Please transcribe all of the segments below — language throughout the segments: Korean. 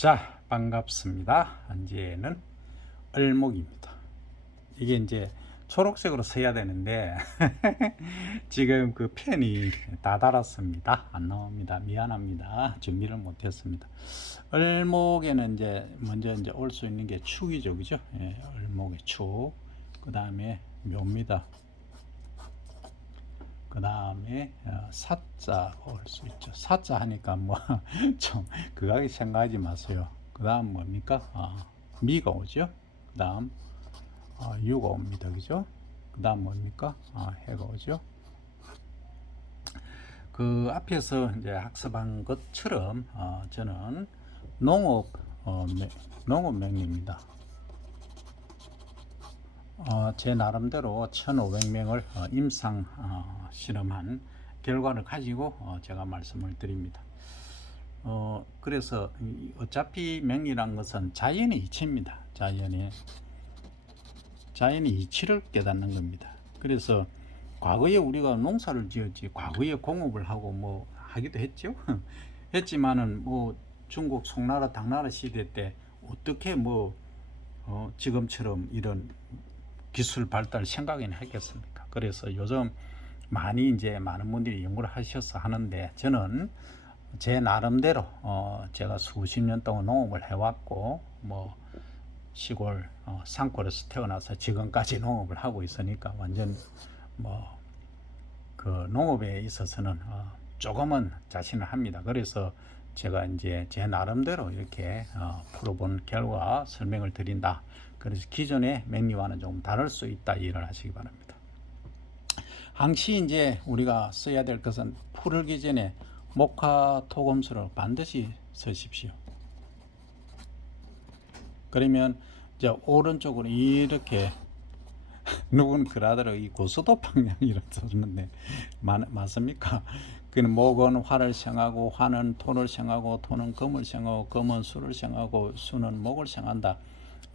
자, 반갑습니다. 현재는 을목입니다. 이게 이제 초록색으로 써야 되는데 지금 그 펜이 다 달았습니다. 안 나옵니다. 미안합니다. 준비를 못했습니다. 을목에는 이제 먼저 이제 올 수 있는 게 축이죠, 그죠? 예, 을목의 축. 그 다음에 묘입니다. 그 다음에 사자가 올 수 있죠. 사자 하니까 뭐 좀 그거하게 생각하지 마세요. 그 다음 뭡니까? 미가 오죠. 그 다음 유가 옵니다. 그죠? 그 다음 뭡니까? 해가 오죠. 그 앞에서 이제 학습한 것처럼 저는 농업 농업명리입니다. 제 나름대로 1,500명을 임상 실험한 결과를 가지고 제가 말씀을 드립니다. 그래서 어차피 명리란 것은 자연의 이치입니다. 자연의 이치를 깨닫는 겁니다. 그래서 과거에 우리가 농사를 지었지, 과거에 공업을 하고 뭐 하기도 했죠. 했지만은 뭐 중국 송나라 당나라 시대 때 어떻게 뭐 지금처럼 이런 기술 발달 생각이나 했겠습니까? 그래서 요즘 많은 분들이 연구를 하셔서 하는데, 저는 제 나름대로 제가 수십 년 동안 농업을 해왔고 뭐 시골 산골에서 태어나서 지금까지 농업을 하고 있으니까 완전 뭐 그 농업에 있어서는 조금은 자신을 합니다. 그래서 제가 이제 제 나름대로 이렇게 풀어본 결과 설명을 드린다. 그래서 기존의 명리와는 좀 다를 수 있다, 이해를 하시기 바랍니다. 항시 이제 우리가 써야 될 것은 풀기 전에 목화토금수를 반드시 쓰십시오. 그러면 이제 오른쪽으로 이렇게 누군 그러더라고, 이 고수도 방향이라고 썼는데 맞습니까? 그는 목은 화를 생하고 화는 토를 생하고 토는 금을 생하고 금은 수를 생하고 수는 목을 생한다.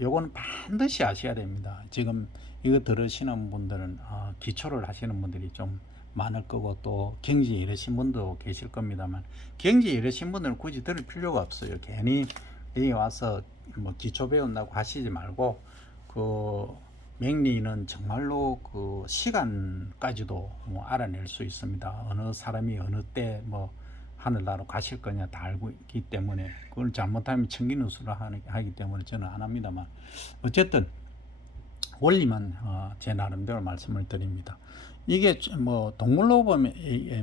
요거는 반드시 아셔야 됩니다. 지금 이거 들으시는 분들은 기초를 하시는 분들이 좀 많을 거고, 또 경지에 이르신 분도 계실 겁니다만, 경지에 이르신 분들은 굳이 들을 필요가 없어요. 괜히 여기 와서 뭐 기초 배운다고 하시지 말고, 그 명리는 정말로 그 시간까지도 뭐 알아낼 수 있습니다. 어느 사람이 어느 때 뭐 하늘나라로 가실 거냐 다 알고 있기 때문에, 그걸 잘못하면 청기누수를 하기 때문에 저는 안 합니다만, 어쨌든 원리만 제 나름대로 말씀을 드립니다. 이게 뭐 동물로 보면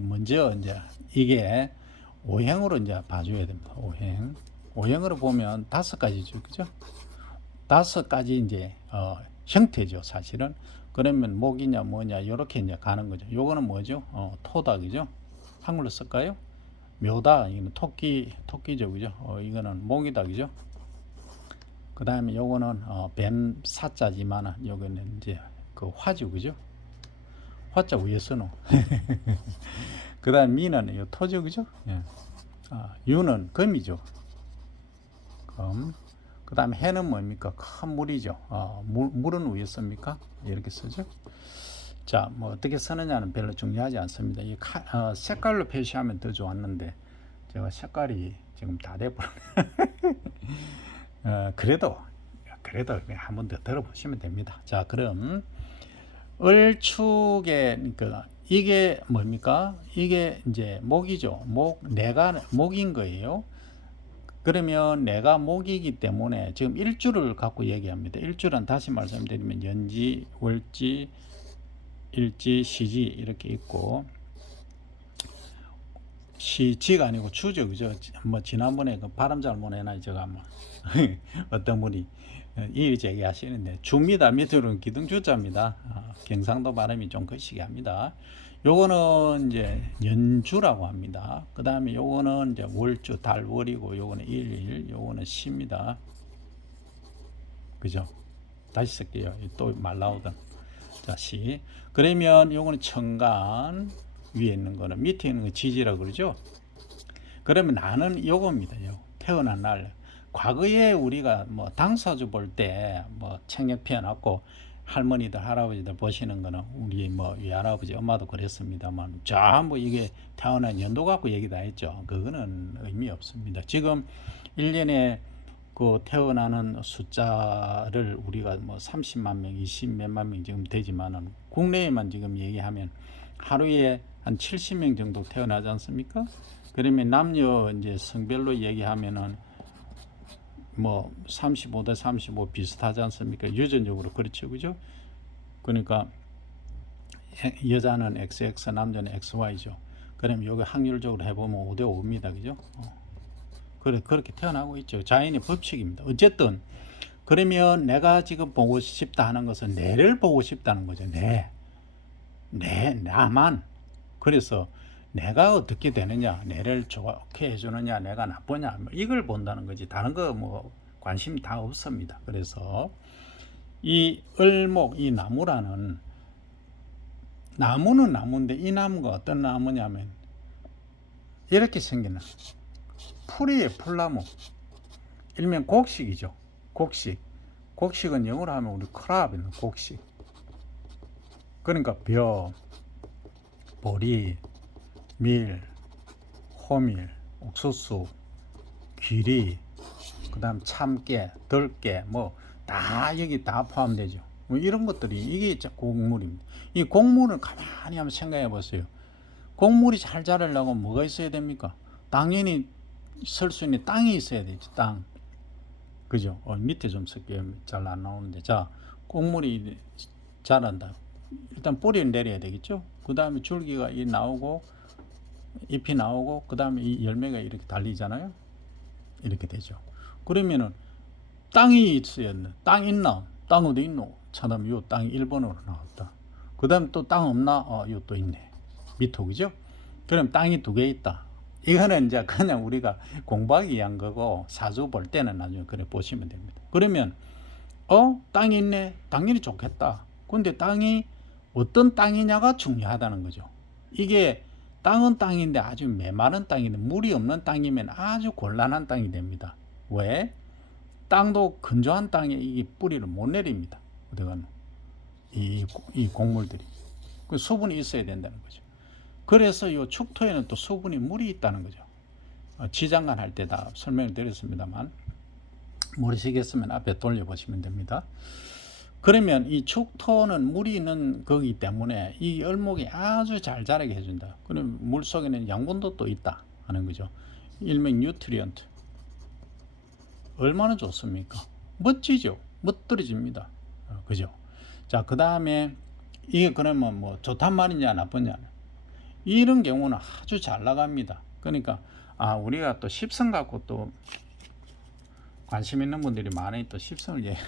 먼저 이제 이게 오행으로 이제 봐줘야 됩니다. 오행으로 보면 5가지죠, 그죠? 5가지 이제 형태죠, 사실은. 그러면 목이냐 뭐냐 이렇게 이제 가는 거죠. 요거는 뭐죠? 토다, 그죠? 한글로 쓸까요? 묘다, 이거는 토끼죠, 그죠? 이거는 목이다, 그죠? 그 다음에 요거는 뱀 사자지만 요거는 이제 그 화죠, 그죠? 화자 위에 써놓. 그 다음 미는 요 토죠, 그죠? 예. 유는 금이죠. 금. 그 다음에 해는 뭡니까? 큰 물이죠. 물은 위에 씁니까? 이렇게 쓰죠. 자, 뭐 어떻게 쓰느냐는 별로 중요하지 않습니다. 이 색깔로 표시하면 더 좋았는데 제가 색깔이 지금 다 돼버렸네. 그래도 한번 더 들어보시면 됩니다. 자, 그럼 을축의 이게 뭡니까? 이게 이제 목이죠. 내가 목인 거예요. 그러면 내가 목이기 때문에 지금 일주를 갖고 얘기합니다. 일주는 다시 말씀드리면 연지, 월지, 일지, 시지 이렇게 있고, 시지가 아니고 주죠, 그죠? 뭐 지난번에 그 발음 잘못해나 제가 뭐 어떤 분이 이의 제기하시는데, 주입니다. 밑으로는 기둥주자입니다. 경상도 발음이 좀 거시기 합니다. 요거는 이제 연주라고 합니다. 그 다음에 요거는 이제 월주, 달월이고, 요거는 일일, 요거는 시입니다. 그죠? 다시 쓸게요. 또 말 나오던. 자, 시. 그러면 요거는 천간, 위에 있는 거는, 밑에 있는 거 지지라고 그러죠? 그러면 나는 요겁니다. 태어난 날. 과거에 우리가 뭐 당사주 볼 때 뭐 책력 피워놨고, 할머니들 할아버지들 보시는 거는 우리 뭐 외할아버지 엄마도 그랬습니다만, 전부 이게 태어난 연도 갖고 얘기 다 했죠. 그거는 의미 없습니다. 지금 1년에 그 태어나는 숫자를 우리가 뭐 30만 명, 20몇만 명 지금 되지만은 국내에만 지금 얘기하면 하루에 한 70명 정도 태어나지 않습니까? 그러면 남녀 이제 성별로 얘기하면은 뭐 35대 35 비슷하지 않습니까? 유전적으로 그렇죠, 그죠? 그러니까 여자는 XX, 남자는 XY죠. 그럼 여기 확률적으로 해보면 5대 5입니다, 그죠? 그렇게 태어나고 있죠. 자연의 법칙입니다. 어쨌든 그러면 내가 지금 보고 싶다 하는 것은 내를 보고 싶다는 거죠. 나만. 그래서 내가 어떻게 되느냐, 내를 좋게 해주느냐, 내가 나쁘냐, 이걸 본다는 거지. 다른 거 뭐 관심 다 없습니다. 그래서 이 을목, 이 나무라는 나무는 나무인데 이 나무가 어떤 나무냐면 이렇게 생기는 풀이에요. 풀나무. 일명 곡식이죠. 곡식은 영어로 하면 우리 크랍이는 곡식. 그러니까 벼, 보리, 밀, 호밀, 옥수수, 귀리, 그 다음 참깨, 들깨, 뭐 다 여기 다 포함되죠. 뭐 이런 것들이 이게 곡물입니다. 이 곡물을 가만히 한번 생각해 보세요. 곡물이 잘 자라려면 뭐가 있어야 됩니까? 당연히 설 수 있는 땅이 있어야 되죠. 땅. 그죠? 밑에 좀 쓸게요. 잘 안 나오는데. 자, 곡물이 자란다. 일단 뿌리를 내려야 되겠죠? 그 다음에 줄기가 나오고, 잎이 나오고, 그 다음에 이 열매가 이렇게 달리잖아요? 이렇게 되죠. 그러면은, 땅이 있어야 돼. 땅 있나? 땅 어디 있노? 찾으면 요 땅이 1번으로 나왔다. 그 다음에 또 땅 없나? 요 또 있네. 미토, 그죠? 그럼 땅이 2개 있다. 이거는 이제 그냥 우리가 공부하기 위한 거고 사주 볼 때는 나중에 그래 보시면 됩니다. 그러면 땅이 있네. 당연히 좋겠다. 근데 땅이 어떤 땅이냐가 중요하다는 거죠. 이게 땅은 땅인데 아주 메마른 땅인데 물이 없는 땅이면 아주 곤란한 땅이 됩니다. 왜? 땅도 건조한 땅에 이 뿌리를 못 내립니다. 어디가노? 이 곡물들이. 그 수분이 있어야 된다는 거죠. 그래서 이 축토에는 또 수분이 물이 있다는 거죠. 지장간 할 때 다 설명을 드렸습니다만 모르시겠으면 앞에 돌려보시면 됩니다. 그러면 이 축토는 물이 있는 거기 때문에 이 얼목이 아주 잘 자라게 해준다. 그럼 물 속에는 양분도 또 있다 하는 거죠. 일명 뉴트리언트. 얼마나 좋습니까? 멋지죠. 멋들어집니다. 그죠? 자, 그 다음에 이게 그러면 뭐 좋단 말이냐 나쁘냐, 이런 경우는 아주 잘 나갑니다. 그러니까 우리가 또 십성 갖고 또 관심 있는 분들이 많으니 또 십성을 얘기해요.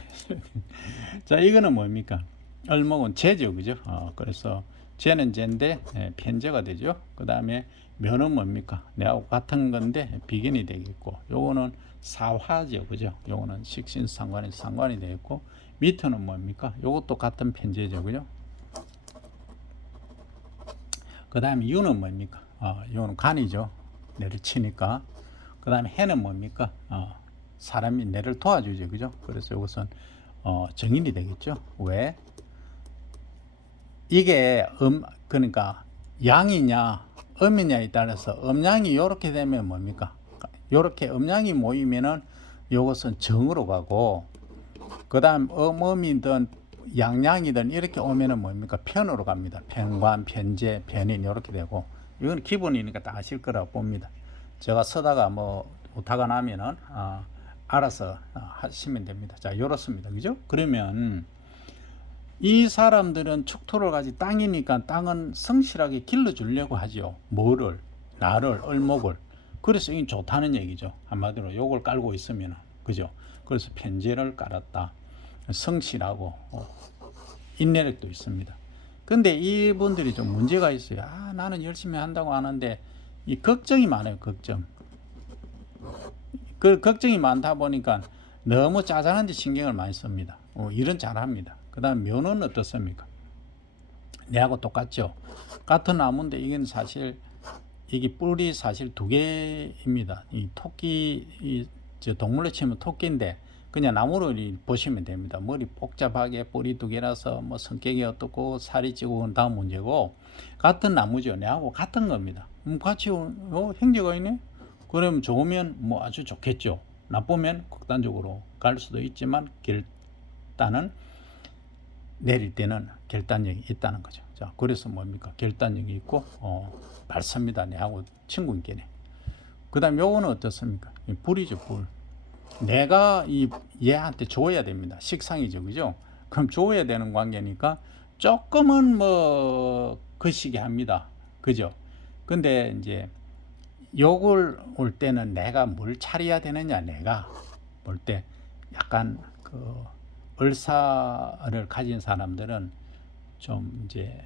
자, 이거는 뭡니까? 을목은 재죠, 그죠? 그래서 재는 재인데 편재가 되죠. 그 다음에 면은 뭡니까? 내하고 같은 건데 비견이 되겠고, 요거는 사화죠, 그죠? 요거는 상관이 되겠고, 밑에는 뭡니까? 요것도 같은 편재죠, 그죠? 그 다음에 유는 뭡니까? 유는 간이죠. 뇌를 치니까. 그 다음에 해는 뭡니까? 사람이 뇌를 도와주죠, 그죠? 그래서 이것은 정인이 되겠죠. 왜? 이게 그러니까 양이냐 음이냐에 따라서 음양이 이렇게 되면 뭡니까? 이렇게 음양이 모이면은 이것은 정으로 가고, 그 다음 음이든 양양이든 이렇게 오면은 뭡니까? 편으로 갑니다. 편관, 편재, 편인 이렇게 되고, 이건 기본이니까 다 아실 거라고 봅니다. 제가 쓰다가 뭐 오타가 나면은 알아서 하시면 됩니다. 자, 이렇습니다. 그죠? 그러면 이 사람들은 축토를 가지 땅이니까 땅은 성실하게 길러주려고 하죠. 뭐를? 나를, 을목을. 그래서 이게 좋다는 얘기죠. 한마디로 요걸 깔고 있으면, 그죠? 그래서 편재를 깔았다. 성실하고 인내력도 있습니다. 근데 이분들이 좀 문제가 있어요. 나는 열심히 한다고 하는데 이 걱정이 많아요. 그 걱정이 많다 보니까 너무 짜잘한 데 신경을 많이 씁니다. 일은 잘합니다. 그 다음 면은 어떻습니까? 내하고 똑같죠. 같은 나무인데 이건 사실 이게 뿔이 사실 2개입니다. 이 토끼, 저 동물로 치면 토끼인데 그냥 나무로 보시면 됩니다. 머리 복잡하게 뿔이 2개라서 뭐 성격이 어떻고 살이 찌고 그건 다음 문제고, 같은 나무죠. 내하고 같은 겁니다. 같이 형제가 있네? 그러면 좋으면 뭐 아주 좋겠죠. 나쁘면 극단적으로 갈 수도 있지만 결단은 내릴 때는 결단력이 있다는 거죠. 자, 그래서 뭡니까? 결단력이 있고 밝습니다. 내하고 친구인께네. 그 다음 요거는 어떻습니까? 불이죠, 불. 내가 얘한테 줘야 됩니다. 식상이죠, 그죠? 그럼 줘야 되는 관계니까 조금은 뭐 거시기 합니다, 그죠? 근데 이제 욕을 올 때는 내가 뭘 차려야 되느냐, 내가 볼 때 약간 그 을사를 가진 사람들은 좀 이제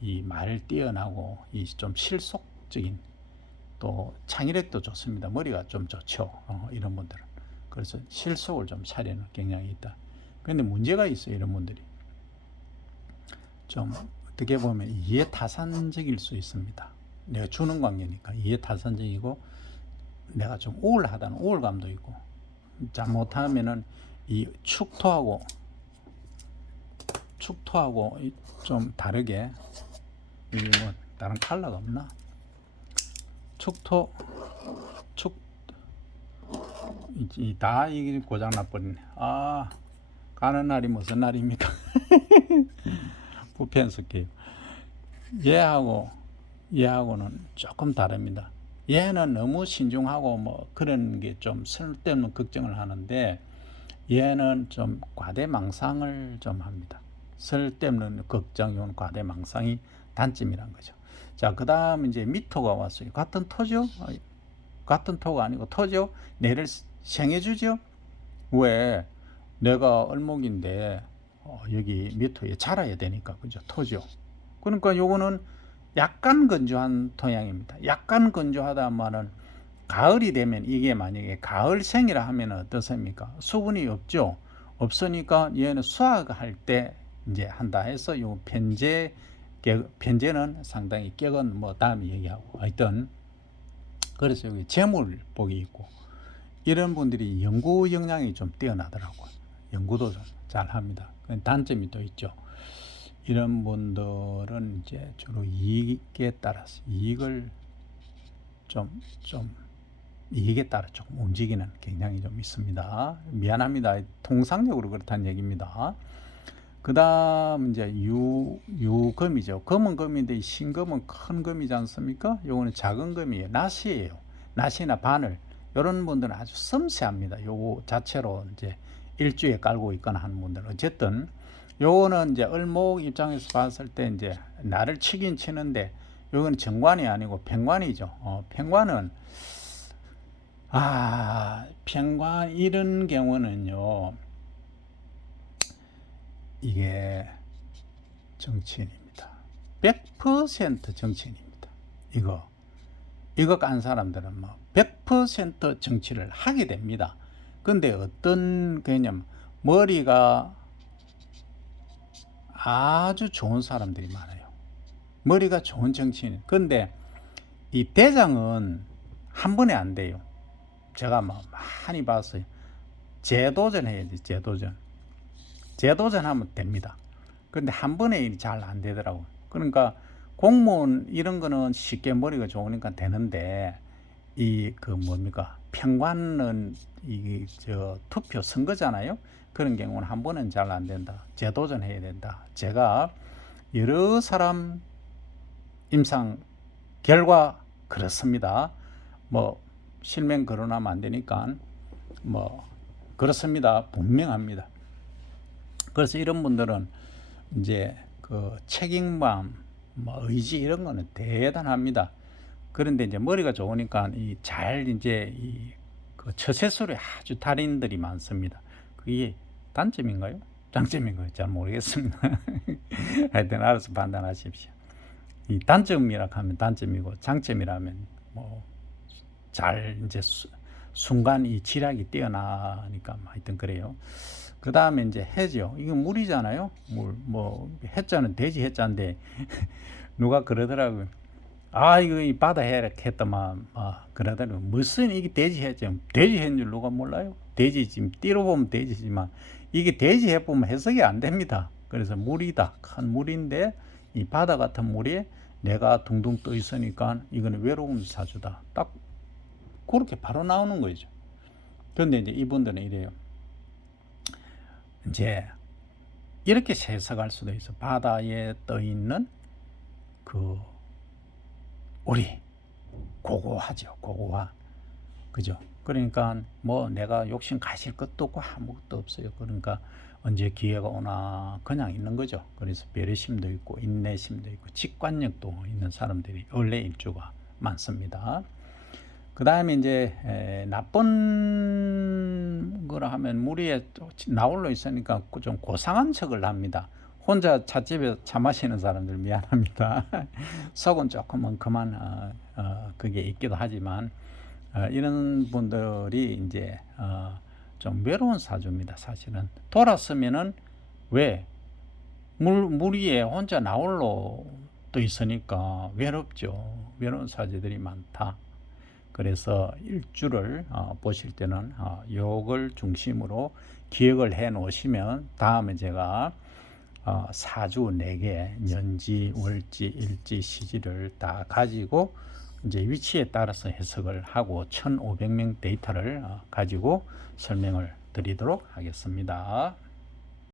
이 말 뛰어나고 이 좀 실속적인, 또 창의력도 좋습니다. 머리가 좀 좋죠. 이런 분들은. 그래서 실속을 좀 차리는 경향이 있다. 그런데 문제가 있어요. 이런 분들이 좀 어떻게 보면 이해타산적일 수 있습니다. 내가 주는 관계니까 이해타산적이고, 내가 좀 우울하다는 우울감도 있고, 잘못하면은 이 축토하고 좀 다르게, 이게 뭐 다른 컬러가 없나? 축토 다 이게 고장 나버리네. 아, 가는 날이 무슨 날입니까? 부편스게요. 얘하고는 조금 다릅니다. 얘는 너무 신중하고 뭐 그런 게 좀 쓸데없는 걱정을 하는데, 얘는 좀 과대망상을 좀 합니다. 쓸데없는 걱정이온 과대망상이 단점이란 거죠. 자, 그 다음 이제 미토가 왔어요. 같은 토죠? 같은 토가 아니고 토죠? 내를 생해주죠? 왜? 내가 을목인데 여기 미토에 자라야 되니까, 그죠? 토죠. 그러니까 요거는 약간 건조한 토양입니다. 약간 건조하다면은 가을이 되면, 이게 만약에 가을생이라 하면 어떻습니까? 수분이 없죠. 없으니까 얘는 수확할 때 이제 한다 해서 요 편제는 상당히 격은 뭐 다음에 얘기하고, 하여튼 그래서 여기 재물복이 있고, 이런 분들이 연구 역량이 좀 뛰어나더라고요. 연구도 좀 잘 합니다. 단점이 또 있죠. 이런 분들은 이제 주로 이익에 따라서 이익에 따라 조금 움직이는 경향이 좀 있습니다. 미안합니다. 통상적으로 그렇다는 얘기입니다. 그 다음 이제 유금이죠. 금은 금인데 신금은 큰 금이지 않습니까? 요거는 작은 금이에요. 낫이에요. 낫이나 바늘. 이런 분들은 아주 섬세합니다. 요거 자체로 이제 일주에 깔고 있거나 하는 분들은. 어쨌든 요거는 이제 을목 입장에서 봤을 때 이제 나를 치긴 치는데, 요거는 정관이 아니고 편관이죠. 편관은 편관 이런 경우는요, 이게 정치인입니다. 100% 정치인입니다. 이거 깐 사람들은 뭐 100% 정치를 하게 됩니다. 근데 어떤 개념, 머리가 아주 좋은 사람들이 많아요. 머리가 좋은 정치인. 근데 이 대장은 한 번에 안 돼요. 제가 뭐 많이 봤어요. 재도전 해야지, 재도전 하면 됩니다. 근데 한 번에 일이 잘 안 되더라고요. 그러니까 공무원 이런 거는 쉽게 머리가 좋으니까 되는데, 평관은 투표 선거잖아요. 그런 경우는 한 번은 잘 안 된다. 재도전 해야 된다. 제가 여러 사람 임상 결과 그렇습니다. 뭐 실명 거론하면 안 되니까 뭐 그렇습니다. 분명합니다. 그래서 이런 분들은 이제 그 책임감, 뭐 의지 이런 거는 대단합니다. 그런데 이제 머리가 좋으니까 그 처세술에 아주 달인들이 많습니다. 그게 단점인가요? 장점인가요? 잘 모르겠습니다. 하여튼 알아서 판단하십시오. 이 단점이라 하면 단점이고, 장점이라면 뭐 잘 이제 순간 이 지략이 뛰어나니까 하여튼 그래요. 그 다음에 이제 해죠. 이건 물이잖아요. 뭐 해자는 돼지 해자인데 누가 그러더라고요. 이거 이 바다 해 했더만 그러더라고요. 무슨 이게 돼지 해죠. 돼지 해인 줄 누가 몰라요? 돼지, 지금 띠로 보면 돼지지만 이게 돼지 해 보면 해석이 안 됩니다. 그래서 물이다. 큰 물인데 이 바다 같은 물에 내가 둥둥 떠 있으니까 이거는 외로움 사주다. 딱 그렇게 바로 나오는 거죠. 그런데 이제 이분들은 이래요. 이제 이렇게 해석할 수도 있어. 바다에 떠 있는 그 우리 고고하죠. 고고화. 그죠? 그러니까 뭐 내가 욕심 가실 것도 없고 아무것도 없어요. 그러니까 언제 기회가 오나 그냥 있는 거죠. 그래서 배려심도 있고 인내심도 있고 직관력도 있는 사람들이 원래 일주가 많습니다. 그 다음에 이제 나쁜 거라 하면 무리에 나홀로 있으니까 좀 고상한 척을 합니다. 혼자 찻집에 차 마시는 사람들 미안합니다. 속은 조금은 그만 그게 있기도 하지만 이런 분들이 이제 좀 외로운 사주입니다. 사실은 돌았으면은 왜 무리에 혼자 나홀로 또 있으니까 외롭죠. 외로운 사주들이 많다. 그래서 일주를 보실 때는 요걸 중심으로 기억을 해 놓으시면 다음에 제가 사주 4개 년지, 월지, 일지, 시지를 다 가지고 이제 위치에 따라서 해석을 하고 1500명 데이터를 가지고 설명을 드리도록 하겠습니다.